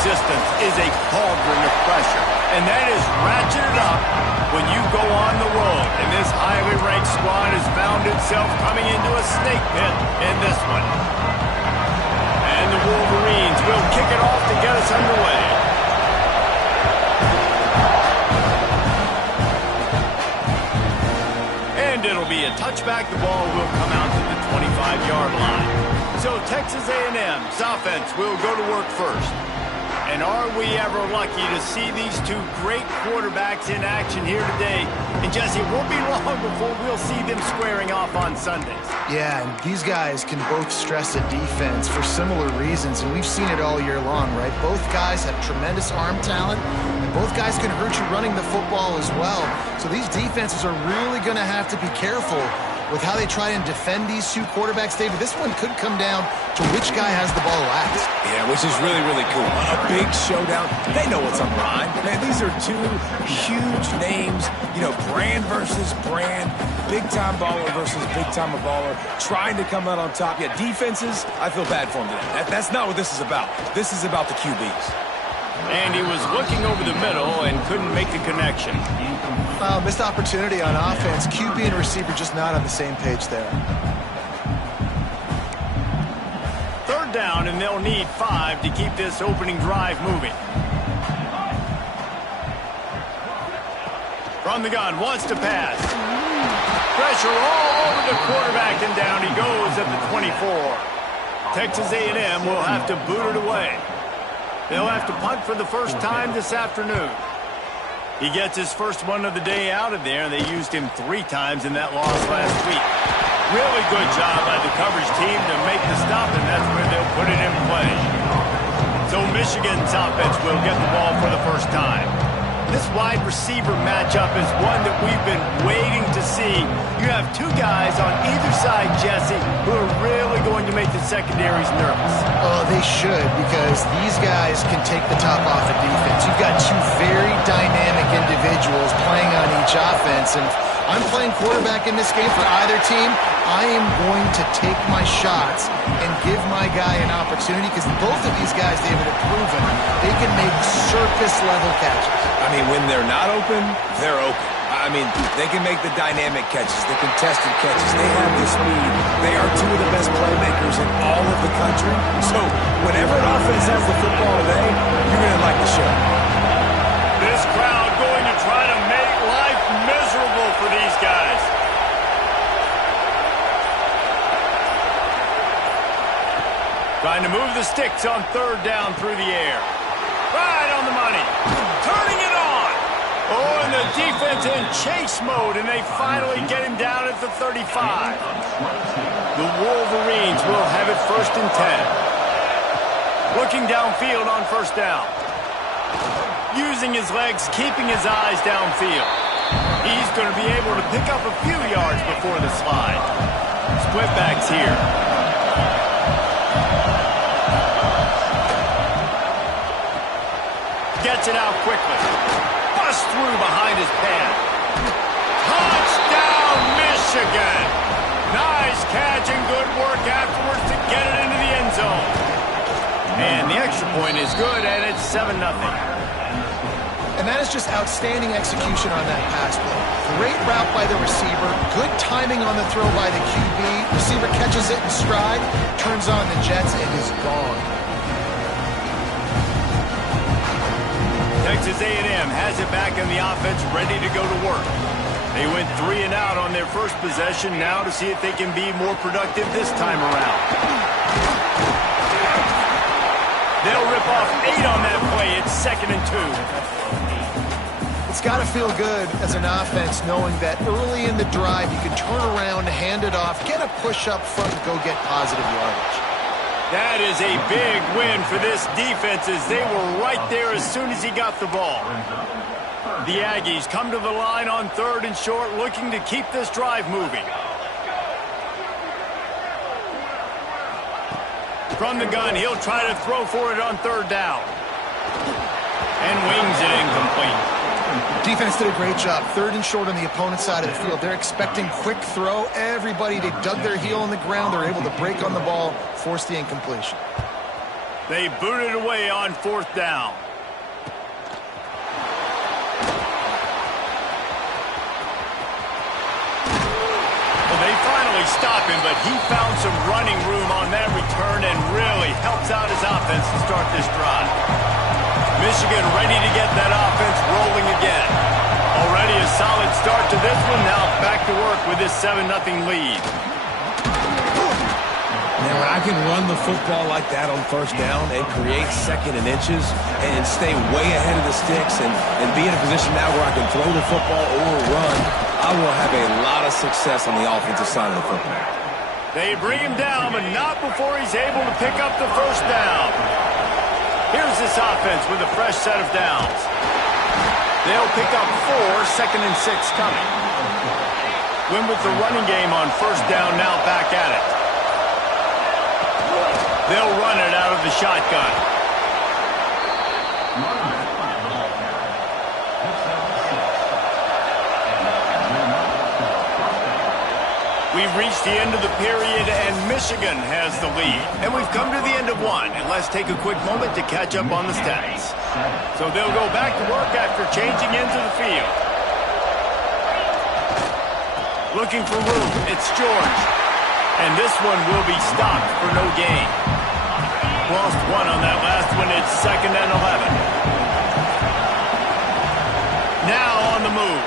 resistance is a cauldron of pressure, and that is ratcheted up when you go on the road. And this highly ranked squad has found itself coming into a snake pit in this one. And the Wolverines will kick it off to get us underway. And it'll be a touchback. The ball will come out to the 25-yard line. So Texas A&M's offense will go to work first. And are we ever lucky to see these two great quarterbacks in action here today? And Jesse, it won't be long before we'll see them squaring off on Sundays. Yeah, and these guys can both stress a defense for similar reasons, and we've seen it all year long, right? Both guys have tremendous arm talent, and both guys can hurt you running the football as well. So these defenses are really going to have to be careful with how they try and defend these two quarterbacks, David. This one could come down to which guy has the ball last. Yeah, which is really, really cool. A big showdown. They know what's on the line. Man, these are two huge names. You know, brand versus brand. Big-time baller versus big-time baller. Trying to come out on top. Yeah, defenses, I feel bad for them today. That's not what this is about. This is about the QBs. And he was looking over the middle and couldn't make the connection. Missed opportunity on offense. QB and receiver just not on the same page there. Third down, and they'll need 5 to keep this opening drive moving. From the gun, wants to pass. Pressure all over the quarterback, and down he goes at the 24. Texas A&M will have to boot it away. They'll have to punt for the first time this afternoon. He gets his first one of the day out of there, and they used him 3 times in that loss last week. Really good job by the coverage team to make the stop, and that's where they'll put it in play. So Michigan's offense will get the ball for the first time. This wide receiver matchup is one that we've been waiting to see. You have 2 guys on either side, Jesse, who are really going to make the secondaries nervous. Oh, they should, because these guys can take the top off of defense. You've got 2 very dynamic individuals playing on each offense, and if I'm playing quarterback in this game for either team, I am going to take my shots and give my guy an opportunity, because both of these guys, David, have proven they can make circus-level catches. I mean, when they're not open, they're open. I mean, they can make the dynamic catches, the contested catches. They have the speed. They are 2 of the best playmakers in all of the country. So whenever an offense has the football today, you're going to like the show. This crowd going to try to make life miserable for these guys. Trying to move the sticks on third down through the air. Right on the money. Turning it on. Oh, and the defense in chase mode, and they finally get him down at the 35. The Wolverines will have it 1st and 10. Looking downfield on first down. Using his legs, keeping his eyes downfield. He's going to be able to pick up a few yards before the slide. Split backs here. Gets it out quickly. Bust through behind his pad. Touchdown, Michigan! Nice catch and good work afterwards to get it into the end zone. And the extra point is good, and it's 7-0. And that is just outstanding execution on that pass play. Great route by the receiver. Good timing on the throw by the QB. Receiver catches it in stride, turns on the jets, and is gone. Texas A&M has it back in the offense, ready to go to work. They went 3 and out on their first possession, now to see if they can be more productive this time around. They'll rip off 8 on that play. It's 2nd and 2. It's got to feel good as an offense knowing that early in the drive you can turn around, hand it off, get a push up front, and go get positive yardage. That is a big win for this defense, as they were right there as soon as he got the ball. The Aggies come to the line on 3rd and short, looking to keep this drive moving. From the gun, he'll try to throw for it on 3rd down. And wings it incomplete. Defense did a great job. 3rd and short on the opponent's side of the field. They're expecting quick throw. Everybody, they dug their heel on the ground. They're able to break on the ball, force the incompletion. They booted away on 4th down. Well, they finally stop him, but he found some running room on that return and really helps out his offense to start this drive. Michigan ready to get that offense rolling again. Already a solid start to this one. Now back to work with this 7-0 lead. Now, when I can run the football like that on 1st down and create 2nd and inches and stay way ahead of the sticks and be in a position now where I can throw the football or run, I will have a lot of success on the offensive side of the football. They bring him down, but not before he's able to pick up the 1st down. Here's this offense with a fresh set of downs. They'll pick up 4, 2nd and 6 coming. Win with the running game on 1st down, now back at it. They'll run it out of the shotgun. We've reached the end of the period, and Michigan has the lead. And we've come to the end of one, and let's take a quick moment to catch up on the stats. So they'll go back to work after changing into the field. Looking for room, it's George. And this one will be stopped for no gain. Lost 1 on that last one. It's 2nd and 11. Now on the move.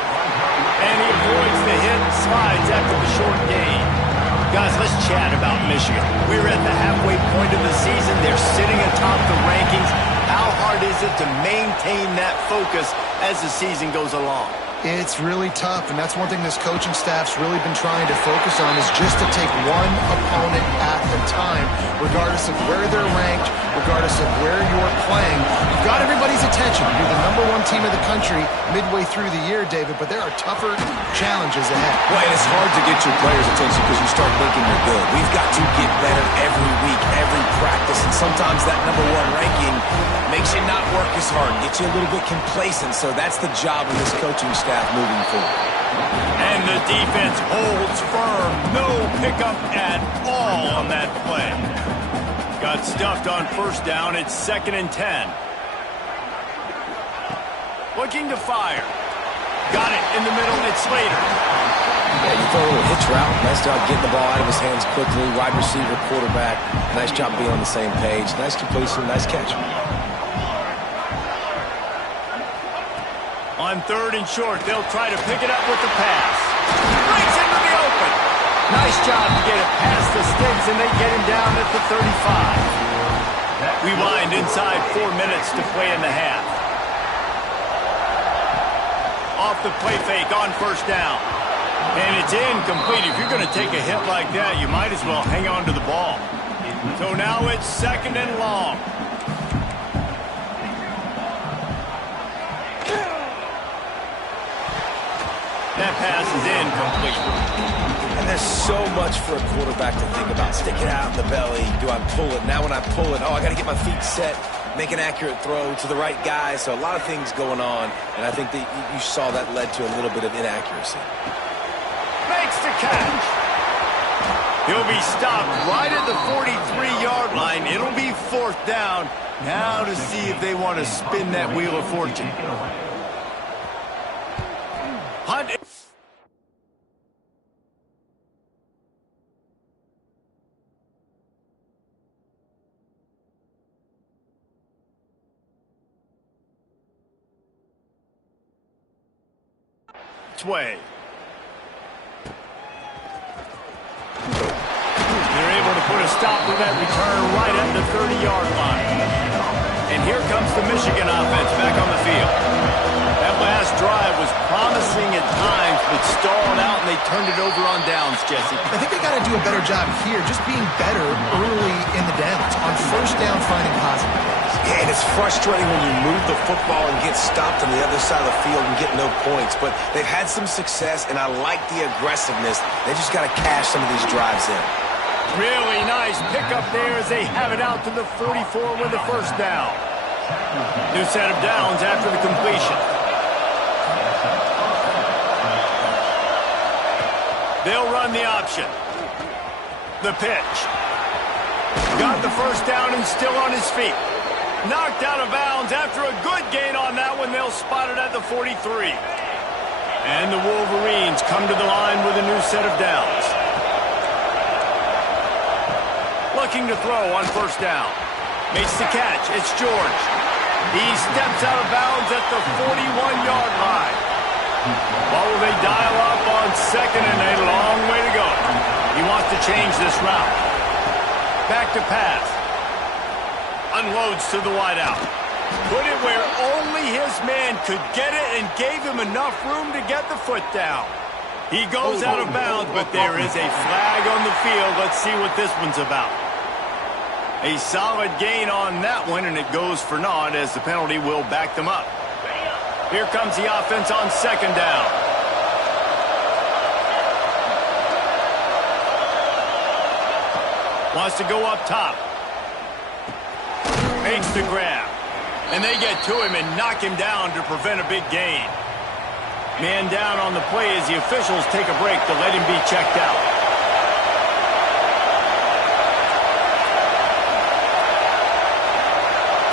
And he avoids the hit and slides after the short gain. Guys, let's chat about Michigan. We're at the halfway point of the season. They're sitting atop the rankings. How hard is it to maintain that focus as the season goes along? It's really tough, and that's one thing this coaching staff's really been trying to focus on is just to take one opponent at a time, regardless of where they're ranked, regardless of where you're playing. You've got everybody's attention. You're the #1 team of the country midway through the year, David, but there are tougher challenges ahead. Well, and it's hard to get your players' attention because you start thinking you're good. We've got to get better every week, every practice, and sometimes that #1 ranking makes you not work as hard, gets you a little bit complacent, so that's the job of this coaching staff moving forward. And the defense holds firm. No pickup at all on that play. Got stuffed on 1st down. It's 2nd and 10. Looking to fire. Got it in the middle. It's Slater. Yeah, you throw a little hitch route. Nice job getting the ball out of his hands quickly. Wide receiver, quarterback. Nice job being on the same page. Nice completion. Nice catch. On 3rd and short, they'll try to pick it up with the pass. Breaks into the open. Nice job to get it past the sticks, and they get him down at the 35. We wind inside 4 minutes to play in the half. Off the play fake on 1st down. And it's incomplete. If you're going to take a hit like that, you might as well hang on to the ball. So now it's 2nd and long. That pass is incomplete. And there's so much for a quarterback to think about. Stick it out in the belly. Do I pull it? Now when I pull it, I got to get my feet set, make an accurate throw to the right guy. So a lot of things going on, and I think that you saw that led to a little bit of inaccuracy. Makes the catch. He'll be stopped right at the 43-yard line. It'll be 4th down. Now to see if they want to spin that wheel of fortune. Hunt. Way. They're able to put a stop to that return right at the 30-yard line. And here comes the Michigan offense back on the field. That last drive was promising at times, but stalled out, and they turned it over on downs, Jesse. I think they got to do a better job here, just being better early in the downs. On 1st down, finding positive plays. Yeah, and it's frustrating when you move the football and get stopped on the other side of the field and get no points. But they've had some success, and I like the aggressiveness. They just got to cash some of these drives in. Really nice pickup there as they have it out to the 44 with the 1st down. New set of downs after the completion. They'll run the option. The pitch. Got the first down and still on his feet. Knocked out of bounds after a good gain on that one. They'll spot it at the 43. And the Wolverines come to the line with a new set of downs. Looking to throw on first down. Makes the catch. It's George. He steps out of bounds at the 41-yard line. What will they dial up on second and a long way to go? He wants to change this route. Back to pass. Unloads to the wideout. Put it where only his man could get it and gave him enough room to get the foot down. He goes out of bounds, but there is a flag on the field. Let's see what this one's about. A solid gain on that one, and it goes for naught as the penalty will back them up. Here comes the offense on second down. Wants to go up top. Makes the grab. And they get to him and knock him down to prevent a big gain. Man down on the play as the officials take a break to let him be checked out.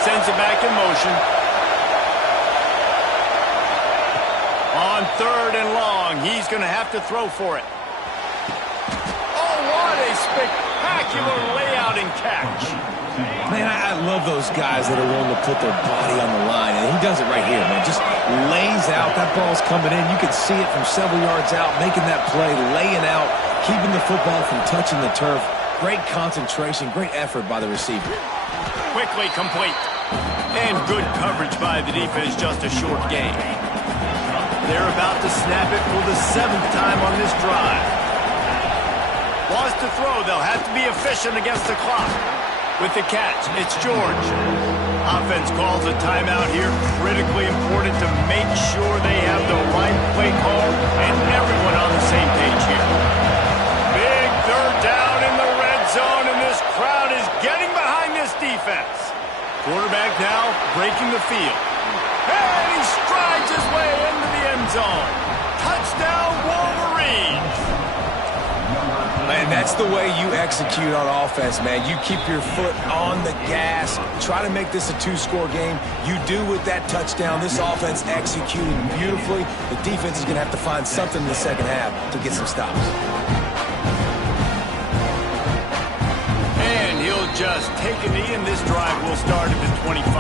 Sends it back in motion. On third and long, he's going to have to throw for it. Oh, what a spectacular layout and catch. Man, I love those guys that are willing to put their body on the line, and he does it right here, man. Just lays out. That ball's coming in. You can see it from several yards out, making that play, laying out, keeping the football from touching the turf. Great concentration, great effort by the receiver. Quickly complete. And good coverage by the defense, just a short gain. They're about to snap it for the 7th time on this drive. Wants to throw. They'll have to be efficient against the clock. With the catch, it's George. Offense calls a timeout here. Critically important to make sure they have the right play call and everyone on the same page here. Big third down in the red zone, and this crowd is getting behind this defense. Quarterback now breaking the field. And he strides his way into the end zone. Touchdown, Wolverines. Man, that's the way you execute on offense, man. You keep your foot on the gas. Try to make this a 2-score game. You do with that touchdown. This offense executed beautifully. The defense is going to have to find something in the second half to get some stops. And he'll just take a knee, and this drive will start at the 25.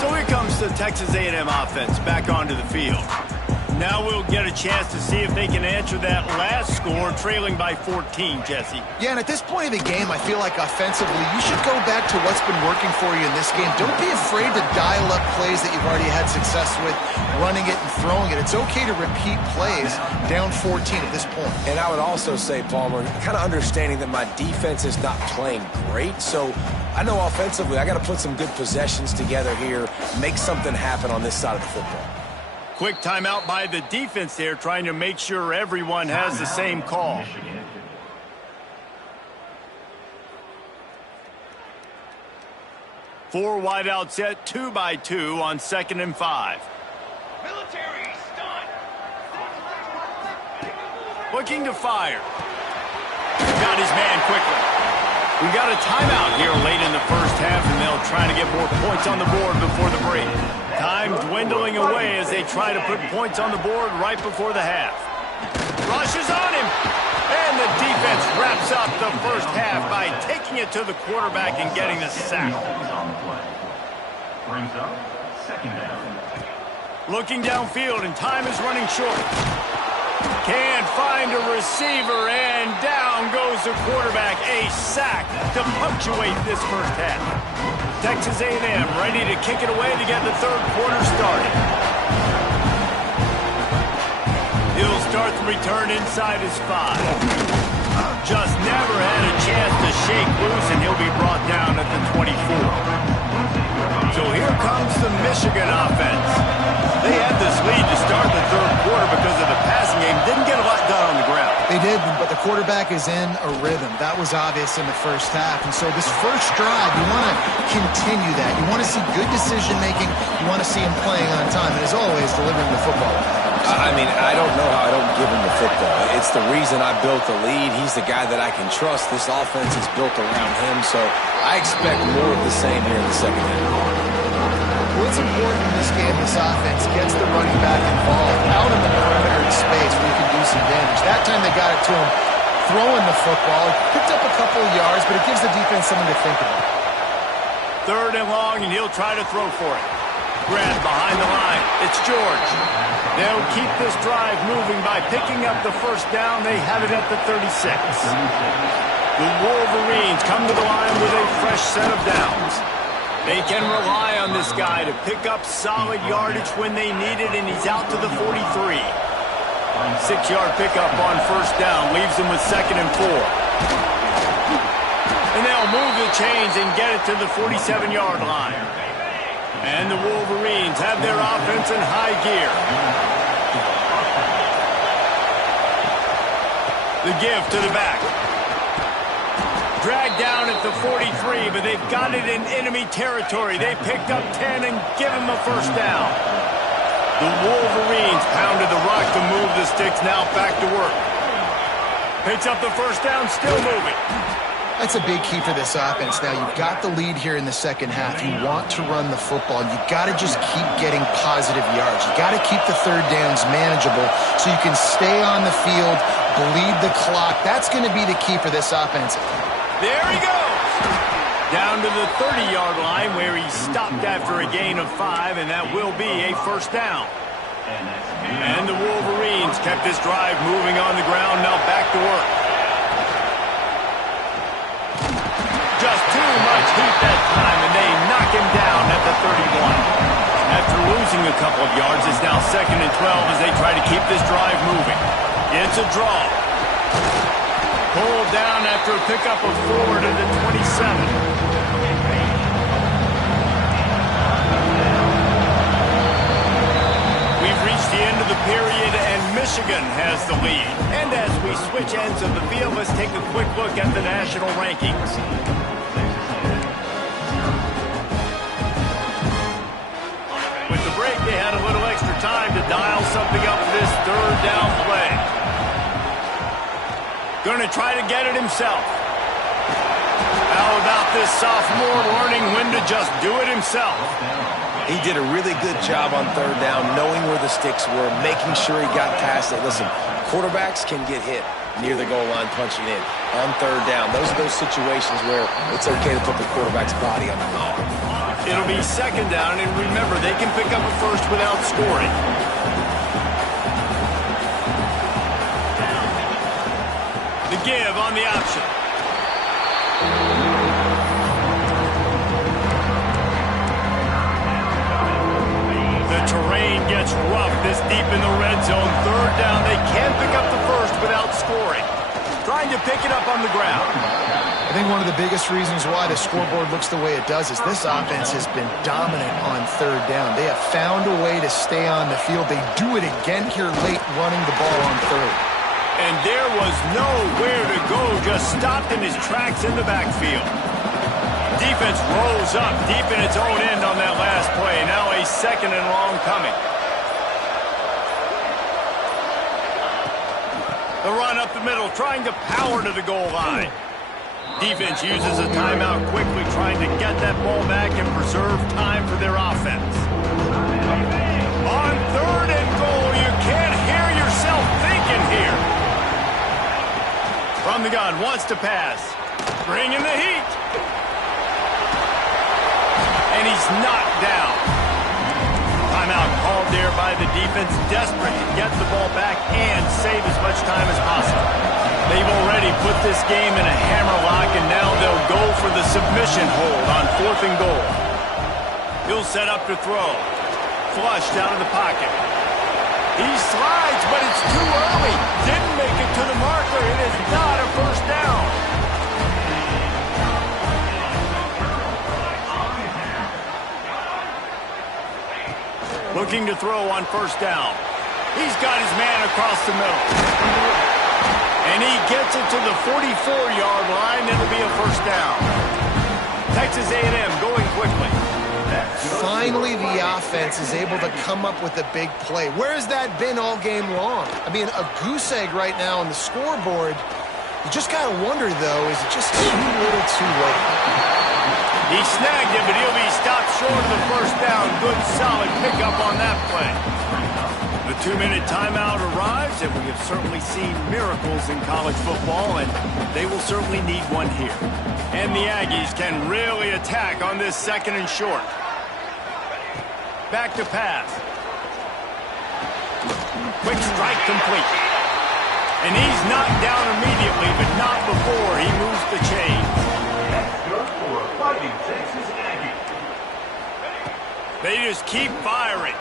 So here comes the Texas A&M offense back onto the field. Now we'll get a chance to see if they can answer that last score, trailing by 14, Jesse. Yeah, and at this point of the game, I feel like offensively, you should go back to what's been working for you in this game. Don't be afraid to dial up plays that you've already had success with, running it and throwing it. It's okay to repeat plays down 14 at this point. And I would also say, Palmer, kind of understanding that my defense is not playing great, so I know offensively I got to put some good possessions together here, make something happen on this side of the football. Quick timeout by the defense there, trying to make sure everyone has the same call. Four wide out set, 2 by 2 on 2nd and 5. Military stunt. Looking to fire. Got his man quickly. We got a timeout here late in the first half, and they'll try to get more points on the board before the break. Time dwindling away as they try to put points on the board right before the half. Rushes on him. And the defense wraps up the first half by taking it to the quarterback and getting the sack. Brings up 2nd down. Looking downfield, and time is running short. Can't find a receiver, and down goes the quarterback. A sack to punctuate this first half. Texas A&M ready to kick it away to get the third quarter started. He'll start the return inside his 5. Just never had a chance to shake loose, and he'll be brought down at the 24. So here comes the Michigan offense. They had this lead to start the third quarter because of the passing game. Didn't get a lot done on the ground. They did, but the quarterback is in a rhythm. That was obvious in the first half. And so this first drive, you want to continue that. You want to see good decision-making. You want to see him playing on time. And as always, delivering the football. I mean, I don't know how I don't give him the football. It's the reason I built the lead. He's the guy that I can trust. This offense is built around him. So I expect more of the same here in the second half. What's important in this game, this offense gets the running back involved out in the perimeter in space where you can do some damage. That time they got it to him throwing the football. Picked up a couple of yards, but it gives the defense something to think about. 3rd and long, and he'll try to throw for it. Grab behind the line. It's George. They'll keep this drive moving by picking up the first down. They have it at the 36. The Wolverines come to the line with a fresh set of downs. They can rely on this guy to pick up solid yardage when they need it, and he's out to the 43. 6-yard pickup on first down leaves them with 2nd and 4. And they'll move the chains and get it to the 47-yard line. And the Wolverines have their offense in high gear. The give to the back. Dragged down at the 43, but they've got it in enemy territory. They picked up 10 and give him a first down. The Wolverines pounded the rock to move the sticks, now back to work. Picks up the first down, still moving. That's a big key for this offense. Now, you've got the lead here in the second half. You want to run the football. You've got to just keep getting positive yards. You've got to keep the 3rd downs manageable so you can stay on the field, bleed the clock. That's going to be the key for this offense. There he goes. Down to the 30-yard line where he stopped after a gain of 5, and that will be a first down. And the Wolverines kept this drive moving on the ground, now back to work. Just too much heat that time, and they knock him down at the 31. After losing a couple of yards, it's now 2nd and 12 as they try to keep this drive moving. It's a draw. Pulled down after a pickup of 4 to the 27. We've reached the end of the period, and Michigan has the lead. And as we switch ends of the field, let's take a quick look at the national rankings. With the break, they had a little extra time to dial something up for this 3rd down play. Going to try to get it himself. How about this sophomore learning when to just do it himself? He did a really good job on 3rd down, knowing where the sticks were, making sure he got past it. Listen, quarterbacks can get hit near the goal line punching in on 3rd down. Those are those situations where it's okay to put the quarterback's body on the line. It'll be 2nd down, and remember, they can pick up a first without scoring. The give on the option. The terrain gets rough this deep in the red zone. 3rd down, they can pick up the first without scoring. Trying to pick it up on the ground. I think one of the biggest reasons why the scoreboard looks the way it does is this offense has been dominant on 3rd down. They have found a way to stay on the field. They do it again here late, running the ball on 3rd. And there was nowhere to go, just stopped in his tracks in the backfield. Defense rolls up deep in its own end on that last play. Now a 2nd and long coming. The run up the middle, trying to power to the goal line. Defense uses a timeout quickly, trying to get that ball back and preserve time for their offense. On 3rd and goal, you can't hear yourself thinking here. From the gun, wants to pass. Bringing the heat. And he's knocked down. Timeout called there by the defense, desperate to get the ball back and save as much time as possible. They've already put this game in a hammerlock, and now they'll go for the submission hold on 4th and goal. He'll set up to throw. Flushed out of the pocket. He slides, but it's too early. Didn't make it to the marker. It is not a first down. Looking to throw on 1st down. He's got his man across the middle. And And he gets it to the 44-yard line. It'll be a first down. Texas A&M going quickly. Finally, the offense is able to come up with a big play. Where has that been all game long? I mean, a goose egg right now on the scoreboard. You just got to wonder, though, is it just too little too late? He snagged it, but he'll be stopped short of the first down. Good, solid pickup on that play. The 2-minute timeout arrives, and we have certainly seen miracles in college football, and they will certainly need one here. And the Aggies can really attack on this second and short. Back to pass. Quick strike complete. And he's knocked down immediately, but not before he moves the chains. That's good for a Fighting Texas Aggie. They just keep firing.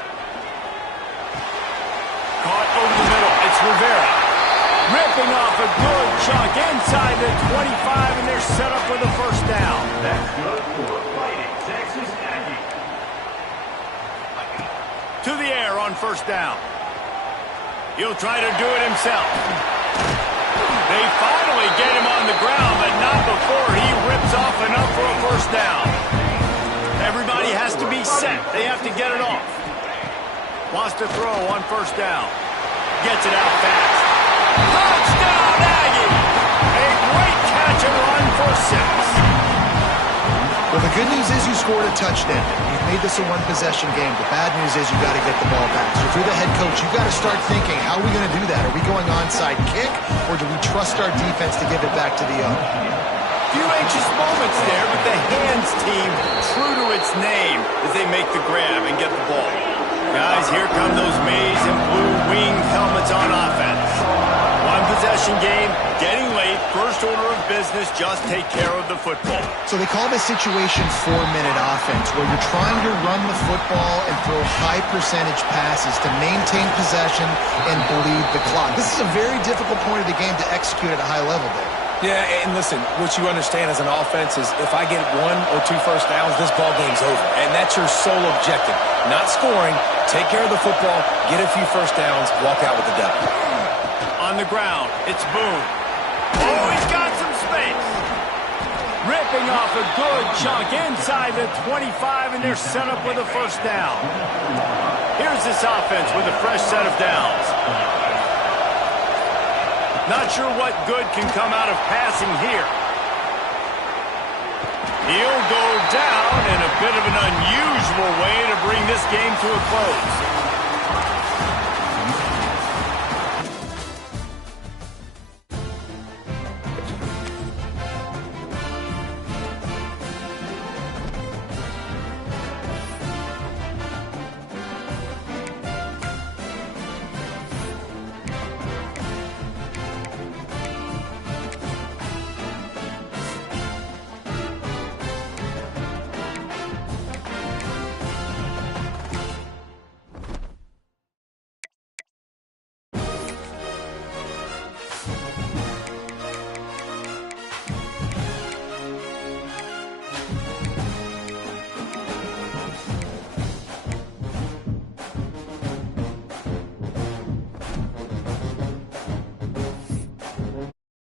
Caught over the middle. It's Rivera. Ripping off a good chunk inside the 25, and they're set up with a first down. That's good for a Fighting Texas Aggie. To the air on first down. He'll try to do it himself. They finally get him on the ground, but not before he rips off enough for a first down. Everybody has to be set. They have to get it off. Wants to throw on first down. Gets it out fast. Touchdown, Aggie! A great catch and run for 6. Well, the good news is you scored a touchdown. You've made this a one-possession game. The bad news is you got to get the ball back. So if you're the head coach, you got to start thinking, how are we going to do that? Are we going onside kick, or do we trust our defense to give it back to the other? Few anxious moments there, but the hands team true to its name as they make the grab and get the ball. Guys, here come those maize and blue winged helmets on offense. One possession game, getting late, first order of business, just take care of the football. So they call this situation 4-minute offense, where you're trying to run the football and throw high percentage passes to maintain possession and bleed the clock. This is a very difficult point of the game to execute at a high level, Dave. Yeah, and listen, what you understand as an offense is if I get 1 or 2 first downs, this ball game's over. And that's your sole objective. Not scoring, take care of the football, get a few first downs, walk out with the W. On the ground, it's Boone. Oh, he's got some space. Ripping off a good chunk inside the 25, and they're set up with a first down. Here's this offense with a fresh set of downs. Not sure what good can come out of passing here. He'll go down in a bit of an unusual way to bring this game to a close.